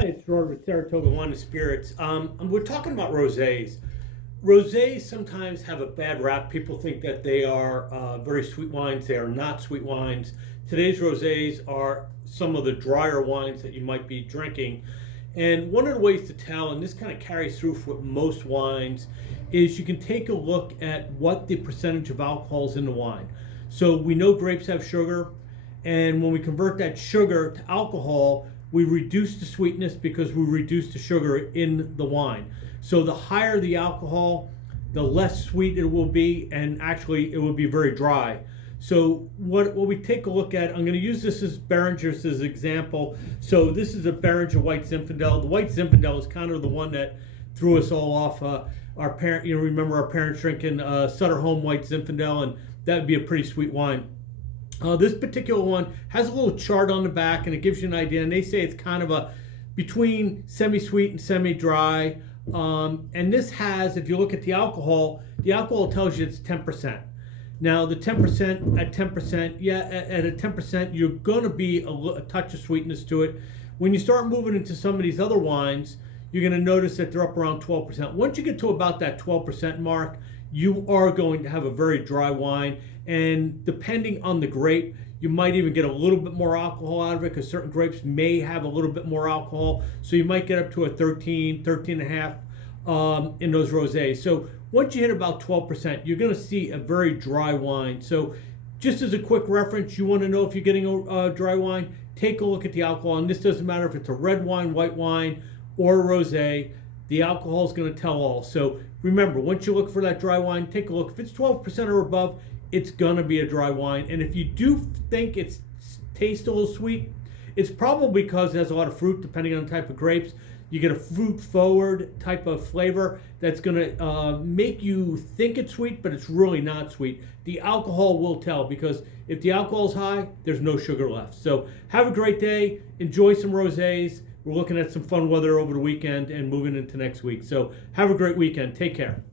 Hi, it's Gerard with Saratoga Wine and Spirits. We're talking about rosés. Rosés sometimes have a bad rap. People think that they are very sweet wines. They are not sweet wines. Today's rosés are some of the drier wines that you might be drinking. And one of the ways to tell, and this kind of carries through for most wines, is you can take a look at what the percentage of alcohol is in the wine. So we know grapes have sugar, and when we convert that sugar to alcohol, we reduce the sweetness because we reduce the sugar in the wine. So the higher the alcohol, the less sweet it will be, and actually it will be very dry. So what we take a look at, I'm going to use this as Beringer's as example. So this is a Beringer White Zinfandel. The White Zinfandel is kind of the one that threw us all off. Our parent, remember our parents drinking Sutter Home White Zinfandel, and that would be a pretty sweet wine. This particular one has a little chart on the back, and it gives you an idea. And they say it's kind of a between semi-sweet and semi-dry. And this has, if you look at the alcohol tells you it's 10%. Now the 10% at 10%, at a 10%, you're going to be a touch of sweetness to it. When you start moving into some of these other wines, you're going to notice that they're up around 12%. Once you get to about that 12% mark, you are going to have a very dry wine. And depending on the grape, you might even get a little bit more alcohol out of it, because certain grapes may have a little bit more alcohol. So you might get up to a 13 and a half in those rosés. So once you hit about 12%, you're going to see a very dry wine. So just as a quick reference, you want to know if you're getting a dry wine, take a look at the alcohol. And this doesn't matter if it's a red wine, white wine, or a rosé. The alcohol is going to tell all. So remember, once you look for that dry wine, take a look. If it's 12% or above, it's going to be a dry wine. And if you do think it tastes a little sweet, it's probably because it has a lot of fruit, depending on the type of grapes. You get a fruit-forward type of flavor that's going to make you think it's sweet, but it's really not sweet. The alcohol will tell, because if the alcohol's high, there's no sugar left. So have a great day. Enjoy some rosés. We're looking at some fun weather over the weekend and moving into next week. So have a great weekend. Take care.